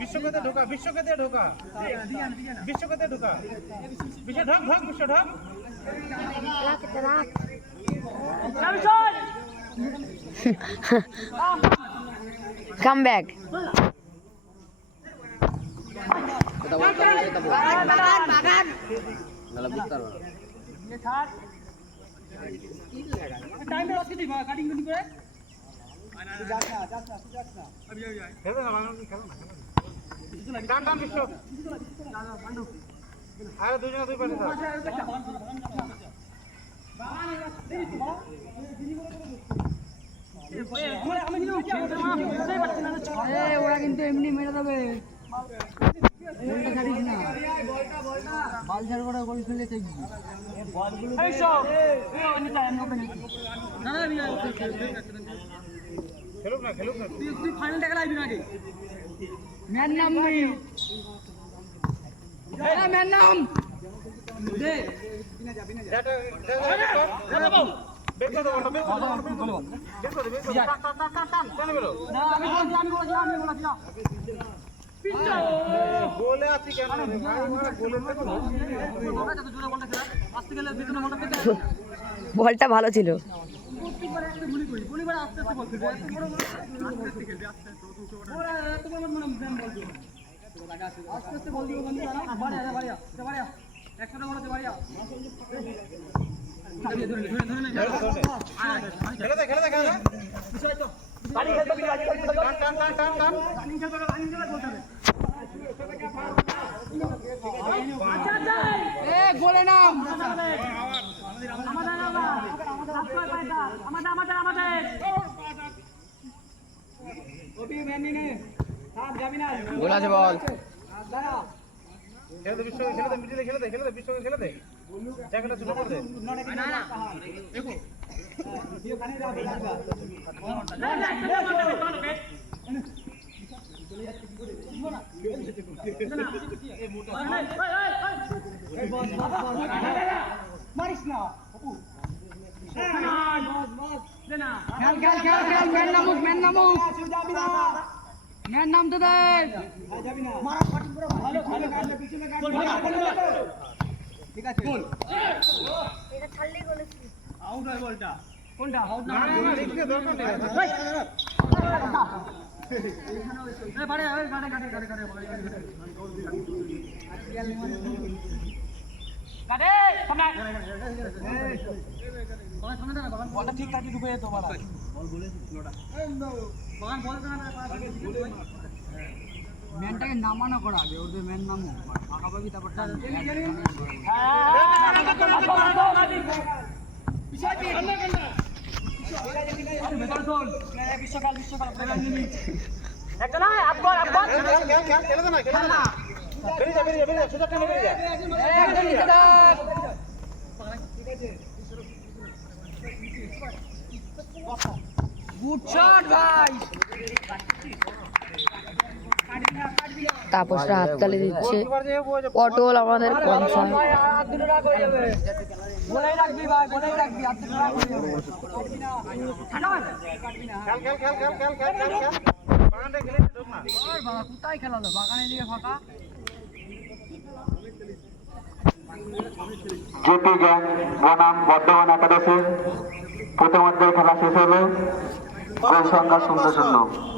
বিশ্বকতে ঢোকা বিশ্বকতে ঢোকা বিশ্বকতে ঢোকা বিশ্ব ঢক ঢক বিশ্ব ঢক Come back. আর দুজনে দুই পাশে ওরা কিন্তু এমনি মেরে দেবে বালছাড় করে গোল খেলে দেখবি খেলুক না তুই ফাইনাল দেখা লাগবি নাকি ম্যান নাম নেই ম্যান নাম দে বলটা ভালো ছিল। গোলে নাম গোল আছে বল খেলে বিশ্ব খেলে মিডিলে খেলে বিশ্ব খেলে দে জায়গাটা ছোট করে দে মারিস না খেল ম্যান নামুক ম্যান নামতে দে ঠিক আছে এটা ছাড়লেই গোল আউট হয় বলটা কোনটা আউট না দেখতে দরকার নেই এই বাড়ে গাড়ে বলটা ঠিক থাকে ঢুকে যেত বল ম্যানটাকে নামানো করা আগে ওদের ম্যান নামো ফাঁকা পাবি তারপর বিশ্বকাল একটা না আপকর খেলে দে না বেরিয়ে যা সোজা টেনে বেরিয়ে যা গুড শট ভাই তাপসরা হাততালি দিচ্ছে। পটল আমাদের পঞ্চাশ গোলাই রাখবি ভাই গোলাই রাখবি খেল বাগানে খেলে ঢোক না বাবা কোথায় খেলা তো বাগানে দিকে ফাঁকা জেপি গ্যাং বনাম বর্ধমান একাদশী প্রথমার্ধের খেলা শেষ হলো গোল সংখ্যা 0-0।